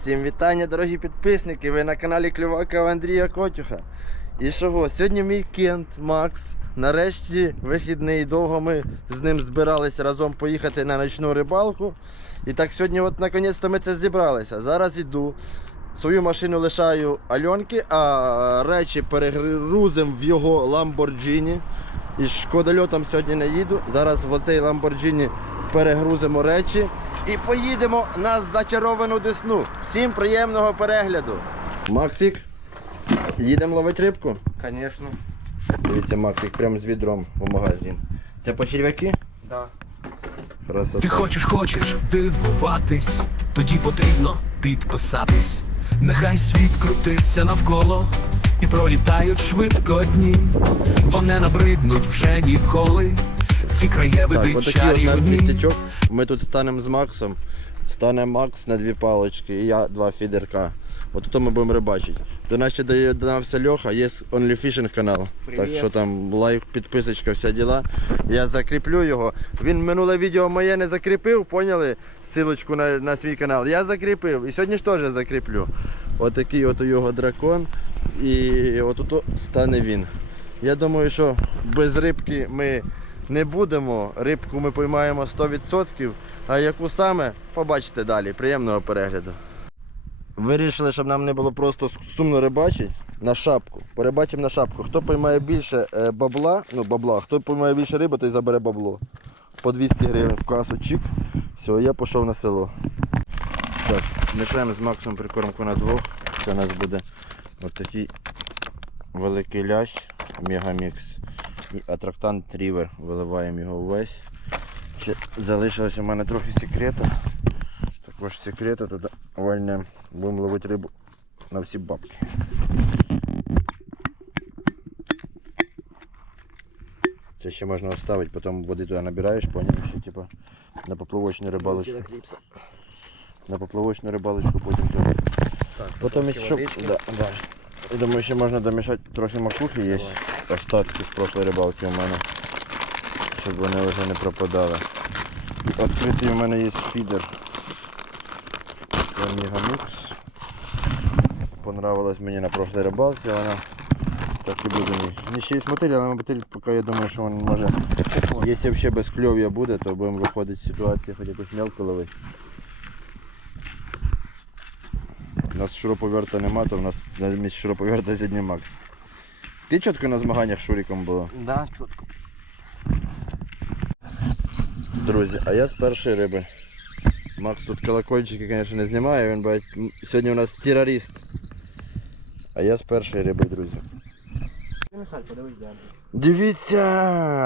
Всім вітання, дорогі підписники. Ви на каналі Клювака Андрія Котюха. І що, сьогодні мій кент Макс. Нарешті вихідний довго ми з ним збиралися разом поїхати на ночну рибалку. І так сьогодні, от наконець-то ми це зібралися. Зараз іду. Свою машину лишаю Альонки, а речі перегрузимо в його Ламборджіні. І шкодольотом сьогодні не їду. Зараз в оцей Ламборджіні перегрузимо речі і поїдемо на зачаровану десну. Всім приємного перегляду. Максик, їдемо ловити рибку. Конечно. Дивіться, Максик прямо з відром у магазин. Це по черв'яки? Да. Ти хочеш, хочеш дивуватись, тоді потрібно підписатись. Нехай світ крутиться навколо і пролітають швидко дні. Вони набриднуть вже ніколи. Так, краєвиди от чарівні. Ми тут станемо з Максом. Стане Макс на дві палочки і я два фідерка. От тут ми будемо рибачити. До нас ще доєднався Льоха, є Only Fishing канал. Привіт. Так що там лайк, підписочка, вся діла. Я закріплю його. Він минуле відео моє не закріпив, поняли? Силочку на, на свій канал. Я закріпив. І сьогодні ж теж закріплю. Отакий от у його дракон. І отут стане він. Я думаю, що без рибки ми не будемо. Рибку ми поймаємо 100%, а яку саме побачите далі. Приємного перегляду. Вирішили, щоб нам не було просто сумно рибачити на шапку. Порибачимо на шапку. Хто поймає більше е, бабла, ну бабла, хто поймає більше риби, той забере бабло. По 200 гривень в касу чик. Все, я пішов на село. Так, мішаємо з Максом прикормку на двох. Це у нас буде отакий великий лящ, мегамікс і атрактант рівер. Виливаємо його весь. Ще залишилось у мене трохи секрету. Також секрету туди вальнемо. Будемо ловити рибу на всі бабки. Це ще можна оставити, потім води туди набираєш, поняв, що типа на поплавочну рибалочку. На поплавочну рибалочку потім туди. Потім ще, да, да. Я думаю, ще можна домішати трохи макухи, є остатки з прошлої рибалки у мене, щоб вони вже не пропадали. Відкритий у мене є фідер. Це Мегамікс. Понравилась мені на прошлій рибалці, вона так і буде ще є мотиль, але мотиль поки я думаю, що він може. Якщо взагалі без кльов'я буде, то будемо виходити з ситуації, хоч якусь мелку ловити. У нас шуруповерта нема, то в нас замість шуруповерта сьогодні Макс. Скільки чітко на змаганнях з Шуріком було? Да, чітко. Друзі, а я з першої риби. Макс тут колокольчики, звісно, не знімає, він бачить, сьогодні у нас терорист. А я з першої риби, друзі. Дивіться,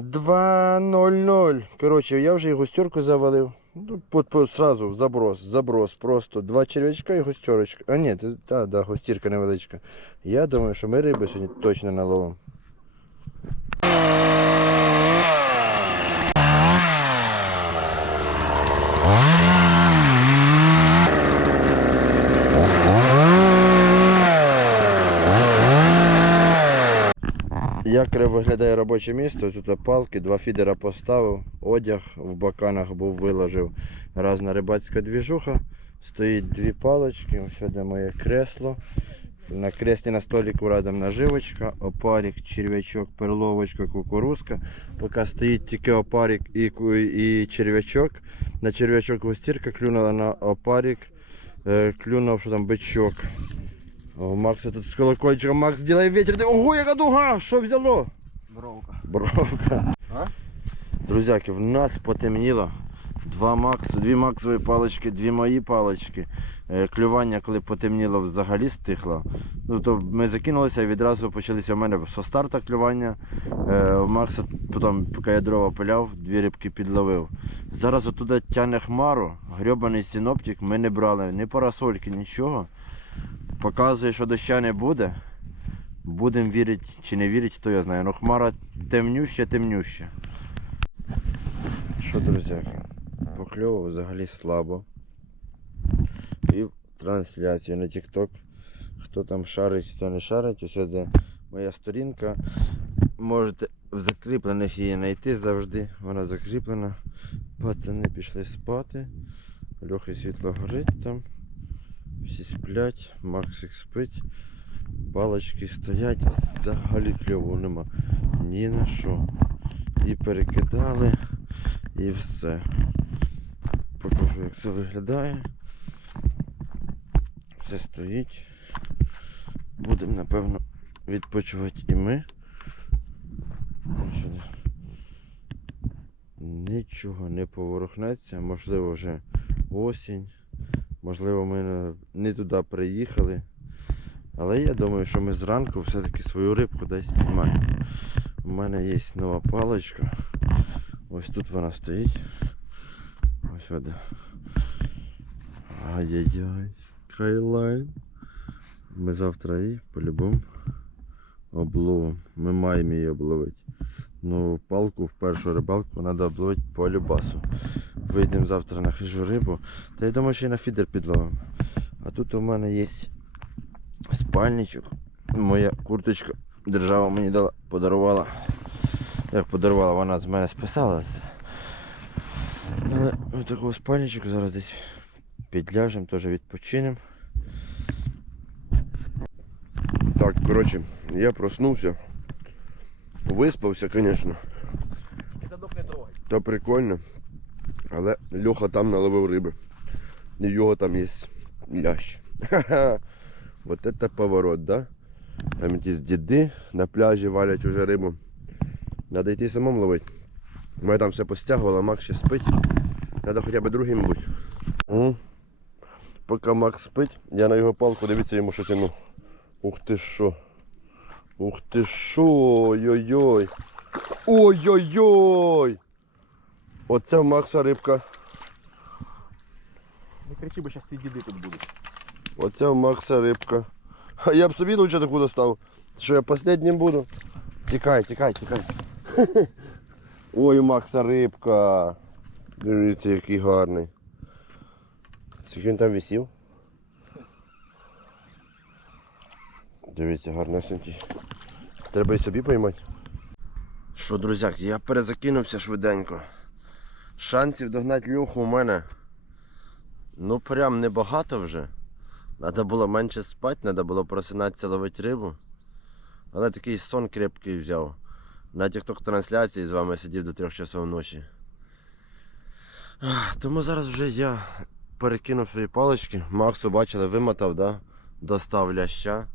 2-0-0. Коротше, я вже і густерку завалив. Ну, по, по, сразу заброс, заброс, просто два черв'ячка і гостерочка. А ні, та, да, густірка невеличка. Я думаю, що ми риби сьогодні точно наловимо. Як виглядає робоче місто? Тут палки, два фідера поставив, одяг в баканах був виложив. Разна рибацька двіжуха. Стоїть дві палочки, ось де моє кресло. На креслі на столику рядом наживочка, опарик, черв'ячок, перловочка, кукурузка. Поки стоїть тільки опарик і, і черв'ячок. На черв'ячок густірка клюнула на опарик, е, клюнув що там бичок. О, Макса тут з колокольчиком. Макс, ділай вітер. Ого, яка дуга! Що взяло? Бровка. Бровка. А? Друзяки, в нас потемніло. Два макс, дві максові палички, дві мої палички. Е, Клювання, коли потемніло, взагалі стихло. Ну, то ми закинулися і відразу почалися у мене со старта клювання. Е, у Макса потім, поки я дрова пиляв, дві рибки підловив. Зараз отуди тяне хмару, грьобаний синоптик, ми не брали ні парасольки, нічого. Показує, що доща не буде. Будемо вірити чи не вірити, то я знаю. Ну хмара темнюща, темнюща. Що, друзяки, покльово взагалі слабо. І в трансляцію на TikTok. Хто там шарить, хто не шарить, ось де моя сторінка. Можете в закріплених її знайти завжди. Вона закріплена. Пацани пішли спати. Льохи світло горить там. Всі сплять, Максик спить, палочки стоять, взагалі кльову нема. Ні на що. І перекидали, і все. Покажу, як це виглядає. Все стоїть. Будемо, напевно, відпочивати і ми. Нічого не поворухнеться, можливо вже осінь, можливо ми не- туди приїхали. Але я думаю, що ми зранку все-таки свою рибку десь піймаємо. У мене є нова паличка. Ось тут вона стоїть. Ось сюди. Ай-яй-яй, скайлайн. Ми завтра її по-любому обловимо. Ми маємо її обловити. Ну, палку в першу рибалку треба обловити по любасу. Вийдемо завтра на хижу рибу. Та я думаю, що і на фідер підловимо. А тут у мене є спальничок. Моя курточка держава мені дала, подарувала. Як подарувала, вона з мене списалася. Але такого спальничок зараз десь підляжемо, теж відпочинемо. Так, коротше, я проснувся. Виспався, звісно. Та прикольно. Але Льоха там наловив риби. І в його там є лящ. Ха-ха. Вот это поворот, да? Там якісь діди на пляжі валять уже рибу. Надо йти самому ловити. Мене там все постягувало, а Макс ще спить. Треба хоча б другим бути. Поки Макс спить, я на його палку, дивіться йому що тяну. Ух ти що. Ух ти що, ой-ой-ой. Ой-ой-ой! Оце в Макса рибка. Не кричи, бо зараз ці діди тут будуть. Оце в Макса рибка. А я б собі лучше таку достав. Що я останнім буду? Тікай, тікай, тікай. Ой, у Макса рибка. Дивіться, який гарний. Скільки він там висів? Дивіться, гарнесенький. Треба і собі поймати. Що, друзяк, я перезакинувся швиденько. Шансів догнати Льоху у мене. Ну прям небагато вже. Треба було менше спати, треба було просинатися ловити рибу. Але такий сон крепкий взяв. На тікток трансляції з вами сидів до 3 часов ночі. Тому зараз вже я перекинув свої палички. Максу бачили, вимотав, да? достав ляща.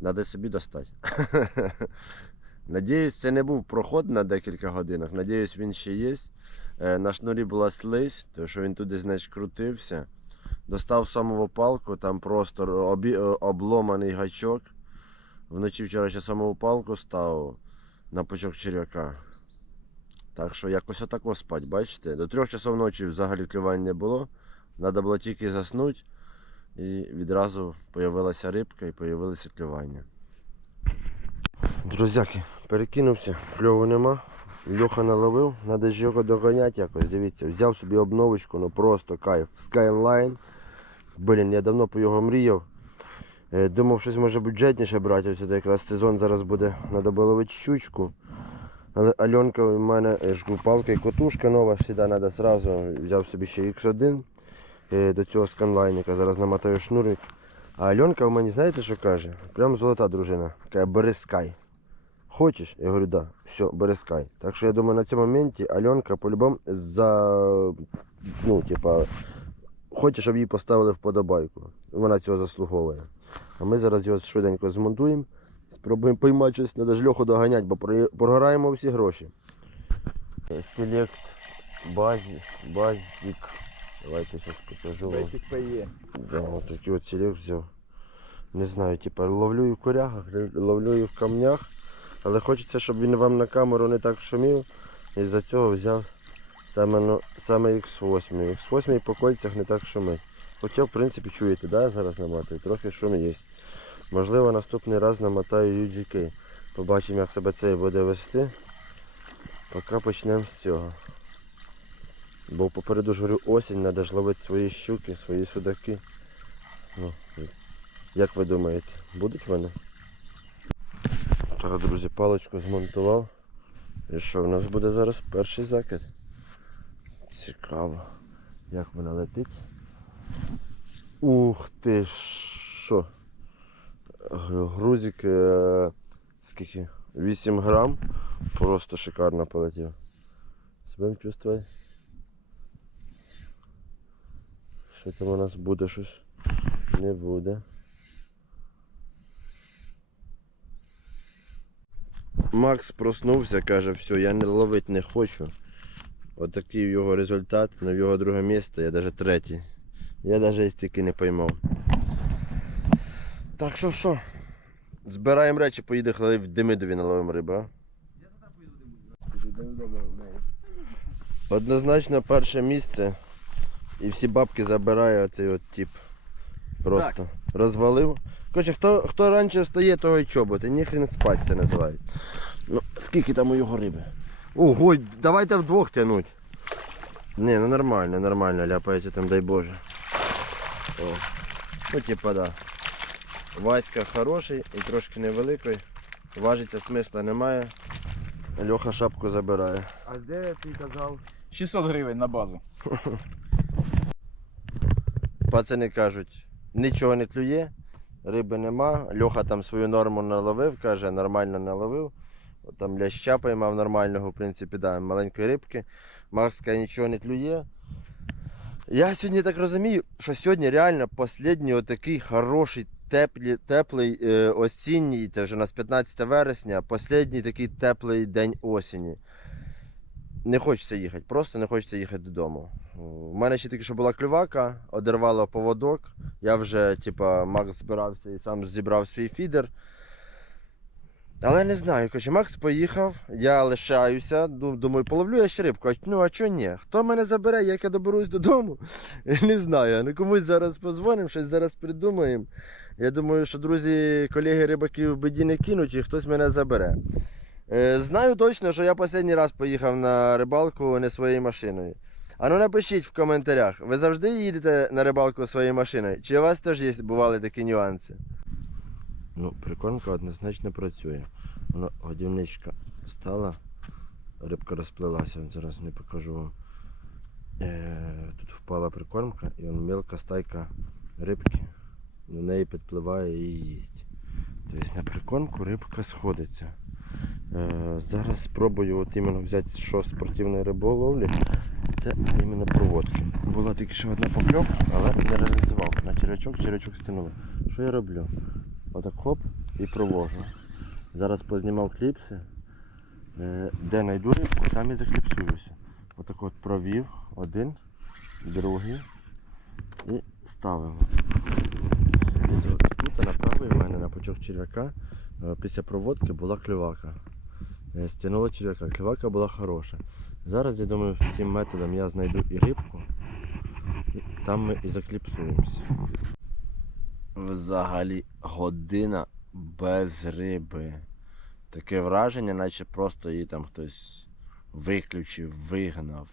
Треба собі достати. Надіюсь, це не був проход на декілька годинах. Надіюсь, він ще є. Е, На шнурі була слизь, тому що він туди, значить, крутився. Достав самого палку, там просто обі... е, обломаний гачок. Вночі вчора ще самого палку ставив на пучок черв'яка. Так що якось отако спать, бачите? До трьох часов ночі взагалі клювань не було. Треба було тільки заснути. І відразу з'явилася рибка і з'явилися клювання. Друзяки, перекинувся, кльову нема. Льоха наловив, треба ж його доганяти якось. Дивіться, взяв собі обновочку, ну просто кайф. Skyline. Блін, я давно по його мріяв. Е, Думав, щось може бюджетніше брати. Ось це якраз сезон зараз буде. Треба було ловити щучку. Але Альонка у мене е, ж палка і котушка нова, завжди треба зразу. Взяв собі ще X1 е, до цього сканлайника. Зараз намотаю шнурик. А Альонка у мене, знаєте, що каже? Прям золота дружина. Каже, бери скай. Хочеш? Я говорю, да. Все, бери скай. Так що я думаю, на цьому моменті Альонка по-любому за. Ну, типа, хоче, щоб їй поставили вподобайку. Вона цього заслуговує. А ми зараз його швиденько змонтуємо. Спробуємо поймати щось, треба ж льоху доганяти, бо про- програємо всі гроші. Селект базі, базік. Давайте зараз покажу. Бесик пає. Да, вот такий от селект взяв. Не знаю, типа ловлю і в корягах, ловлю і в камнях. Але хочеться, щоб він вам на камеру не так шумів. І за цього взяв саме, ну, саме X8. X8 по кольцях не так шумить. Хоча, в принципі, чуєте, да, зараз намотую, трохи шум є. Можливо, наступний раз намотаю UGK. Побачимо, як себе цей буде вести. Поки почнемо з цього. Бо попереду ж говорю осінь, треба ж ловити свої щуки, свої судаки. Ну, як ви думаєте, будуть вони? Так, друзі, паличку змонтував. І що в нас буде зараз перший закид? Цікаво, як вона летить. Ух ти що? Грузик е, скільки? 8 грам. Просто шикарно полетів. Себе чувствувати? Що там у нас буде щось? Не буде. Макс проснувся, каже, все, я не ловити не хочу. Отакий його результат, на його друге місце, я навіть третій. Я навіть стільки не поймав. Так що що? Збираємо речі, поїдемо в Демидові наловимо риби, а? Однозначно перше місце. І всі бабки забирає оцей от тип. Просто розвалив. Короче, хто, хто раніше встає, того й чоботи. Ніхрен спать це називають. Ну, скільки там у його риби? Ого, давайте вдвох тянуть. Не, ну нормально, нормально, ляпається там, дай Боже. О. Ну типа да. Васька хороший і трошки невеликий. Важиться смисла немає. Льоха шапку забирає. А де ти казав? 600 гривень на базу. Пацани кажуть, нічого не клює, риби нема. Льоха там свою норму наловив, каже, нормально наловив. Там ляща поймав нормального, в принципі, да, маленької рибки. Макс каже, нічого не клює. Я сьогодні так розумію, що сьогодні реально останній отакий хороший, теплі, теплий е, осінній, це вже у нас 15 вересня, останній такий теплий день осені. Не хочеться їхати, просто не хочеться їхати додому. У мене ще тільки що була клювака, одервало поводок. Я вже, типа, Макс збирався і сам зібрав свій фідер. Але не знаю, коротше, Макс поїхав, я лишаюся, думаю, половлю я ще рибку. Ну а чого ні? Хто мене забере, як я доберусь додому? Не знаю. Ну комусь зараз позвонимо, щось зараз придумаємо. Я думаю, що друзі, колеги рибаків в біді не кинуть і хтось мене забере. Е, Знаю точно, що я останній раз поїхав на рибалку не своєю машиною. А ну напишіть в коментарях, ви завжди їдете на рибалку своєю машиною? Чи у вас теж є бували такі нюанси? Ну, прикормка однозначно працює. Вона годівничка стала, рибка розплилася, зараз не покажу вам. Е, тут впала прикормка і вон мілка стайка рибки до неї підпливає і їсть. Тобто на прикормку рибка сходиться. Е, зараз спробую от іменно взяти що спортивної риболовлі. Це іменно проводки. Була тільки що одна покльовка, але не реалізував. На червячок, червячок стягнули. Що я роблю? Отак хоп і провожу. Зараз познімав кліпси. Е, Де знайду рибку, там і закліпсуюся. Отак от провів один, другий і ставимо. Тут тут на правий в мене на почок черв'яка е, після проводки була клювака. Е, Стягнула черв'яка, клювака була хороша. Зараз я думаю, цим методом я знайду і рибку, і там ми і закліпсуємося. Взагалі година без риби. Таке враження, наче просто її там хтось виключив, вигнав.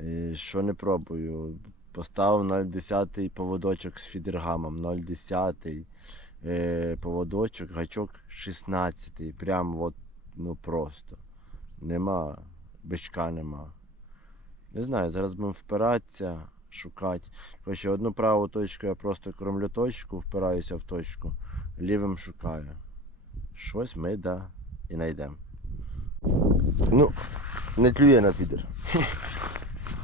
Е, Що не пробую. Поставив 0,10 поводочок з фідергамом, 0,10 е, поводочок, гачок 16. Прям от, ну просто. Нема, бичка нема. Не знаю, зараз будемо впиратися, шукати. Короче, одну праву точку я просто кормлю точку, впираюся в точку, лівим шукаю. Щось ми да і знайдемо. Ну, не клює на фідер.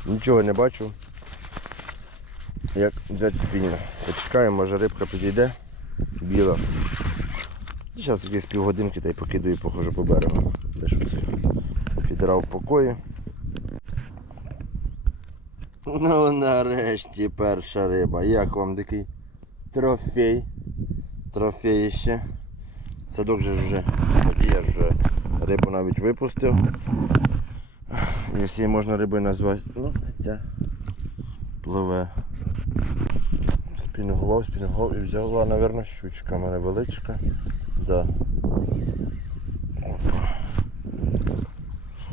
Нічого не бачу. Як взяти спінінг. Почекаємо, може рибка підійде. Біла. Зараз якісь півгодинки та й покидаю, похожу по берегу. Де що це? Фідера в покої. Ну нарешті перша риба. Як вам такий трофей? Трофеїще. Садок же вже, я вже рибу навіть випустив. Якщо її можна рибою назвати. Ну, ця пливе. Спінгував, спінгував і взяла, мабуть, щучка. У мене величка. Да.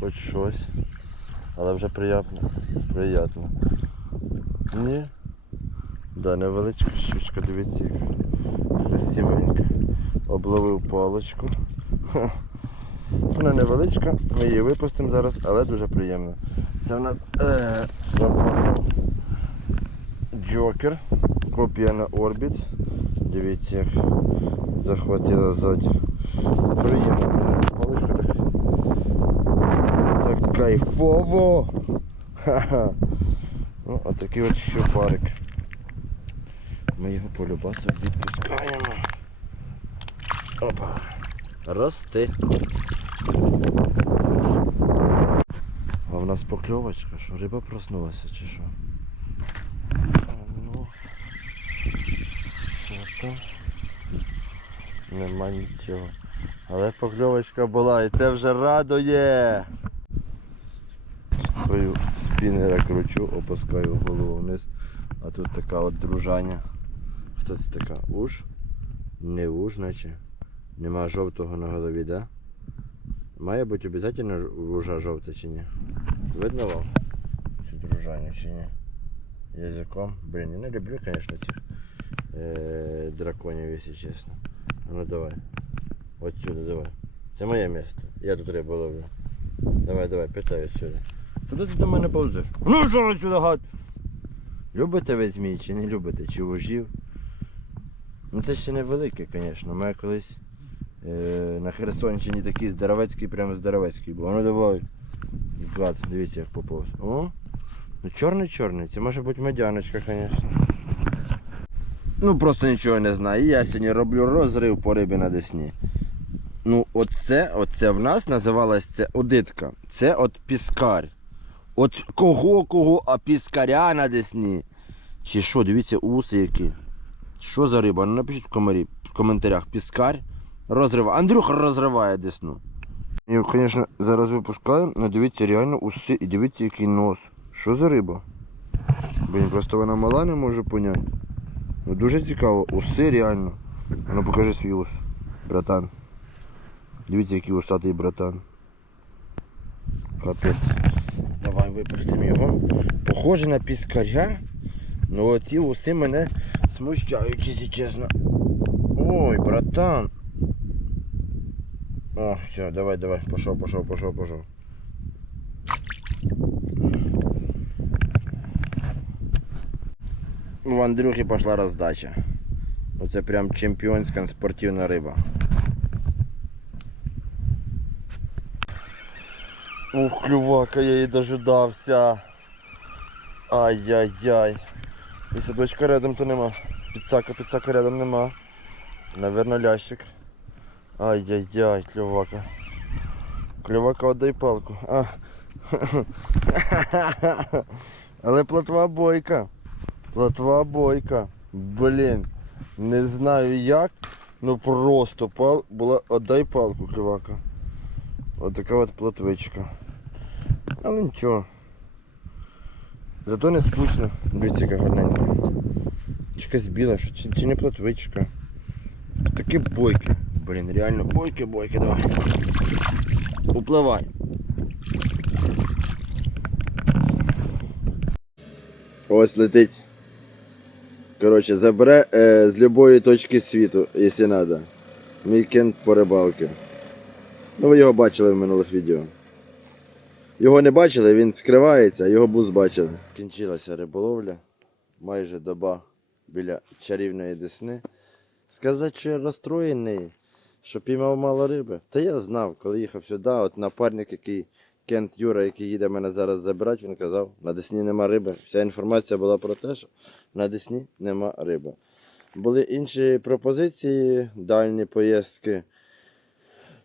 Хоч щось. Але вже приємно. Приємно. Ні. Да, невеличка щучка, дивіться, красивенька. Обловив паличку. Вона невеличка, ми її випустимо зараз, але дуже приємно. Це в нас е, джокер. Копія на орбіт. Дивіться, як захватила ззаді. Приємно. Малишка так. Кайфово. Ха-ха. Ну, отакий от щопарик. Ми його по любасу відпускаємо. Опа. Рости. А в нас покльовочка, що риба проснулася чи що? Там? Нема нічого. Але покльовочка була і це вже радує. Свою спінера кручу, опускаю голову вниз. А тут така от дружаня. Хто це така? Уж? Не уж, наче. Нема жовтого на голові, да? Має бути обов'язково ж- жовта чи ні? Видно вам? Цю дружаню чи ні? Язиком. Блін, я не люблю, звісно, цих е- драконів, якщо чесно. Ну давай. От сюди, давай. Це моє місце. Я тут рибу ловлю. Давай, давай, питаю сюди. Куди ти до мене повзеш? Ну що сюди гад? Любите ви змій чи не любите? Чи вужів? Ну це ще не велике, звісно. Ми колись е, на Херсонщині такий здоровецький, прямо здоровецький був. Ну давай. Гад, дивіться як поповз. О! Ну чорний-чорний, це може бути медяночка, звісно. Ну просто нічого не знаю. Я сьогодні роблю розрив по рибі на Десні. Ну, оце, оце в нас називалось це одитка. Це от піскар. От кого кого, а піскаря на Десні. Чи що, дивіться, уси які. Що за риба? Ну напишіть в, комарі, в коментарях. Піскар розриває. Андрюха розриває десну. Я, звісно, зараз випускаю, але дивіться реально уси і дивіться, який нос. Що за риба? Блін, просто вона мала, не можу поняти. Ну дуже цікаво, уси реально. Ну покажи свій ус, братан. Дивіться, який усатий братан. Капець. Давай випустимо його. Похоже на піскаря. Ну оці уси мене смущають, якщо чесно. Ой, братан. О, все, давай, давай, пошел, пошел, пошел, пошел. У Андрюхи пошла раздача. Ну це прям чемпіонська спортивна риба. Ух, клювака, я її дожидався. Ай-яй-яй. І садочка рядом то нема. Підсака, підсака рядом нема. Наверно, лящик. Ай-яй-яй, клювака. Клювака, отдай палку. А. Але плотва бойка. Плотва бойка. Блін. Не знаю як. Ну просто пал була. Отдай палку, клювака. От така от плотвичка. Але нічого. Зато не скучно. Дивіться, яка гарненька. Якась біла, що чи, чи не плотвичка. Такі бойки. Блін, реально бойки, бойки, давай. Upливай. Ось летить. Коротше, забере е, з любої точки світу, якщо треба. Мій кент по рибалки. Ну ви його бачили в минулих відео. Його не бачили, він скривається, його бус бачили. Кінчилася риболовля. Майже доба біля чарівної десни. Сказати, що я розстроєний, що піймав мало риби. Та я знав, коли їхав сюди, от напарник, який Кент Юра, який їде мене зараз забирати, він казав, на Десні нема риби. Вся інформація була про те, що на Десні нема риби. Були інші пропозиції, дальні поїздки.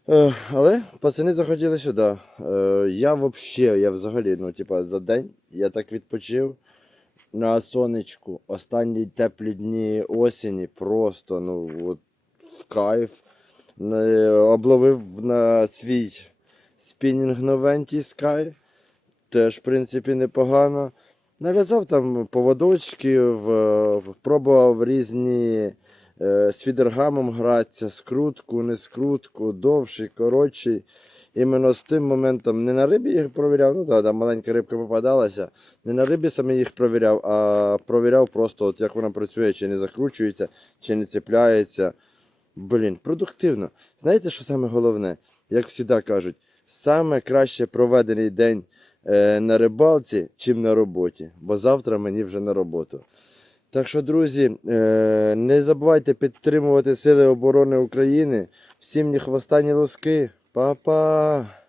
Е, Але пацани захотіли сюди. Е, Я взагалі, я взагалі, ну, типа, за день я так відпочив на сонечку. Останні теплі дні осені просто, ну, от, в кайф. Обловив на свій спінінг новенький Sky. Теж, в принципі, непогано. Нав'язав там поводочки, в, пробував різні е, з фідергамом гратися, скрутку, не скрутку, довший, коротший. Іменно з тим моментом не на рибі їх провіряв, ну так, там маленька рибка попадалася. Не на рибі саме їх провіряв, а провіряв просто, от як вона працює, чи не закручується, чи не цепляється. Блін, продуктивно. Знаєте, що саме головне? Як завжди кажуть, саме краще проведений день е, на рибалці, чим на роботі. Бо завтра мені вже на роботу. Так що, друзі, е, не забувайте підтримувати Сили оборони України. Всім ні хвоста, ні луски. Па-па!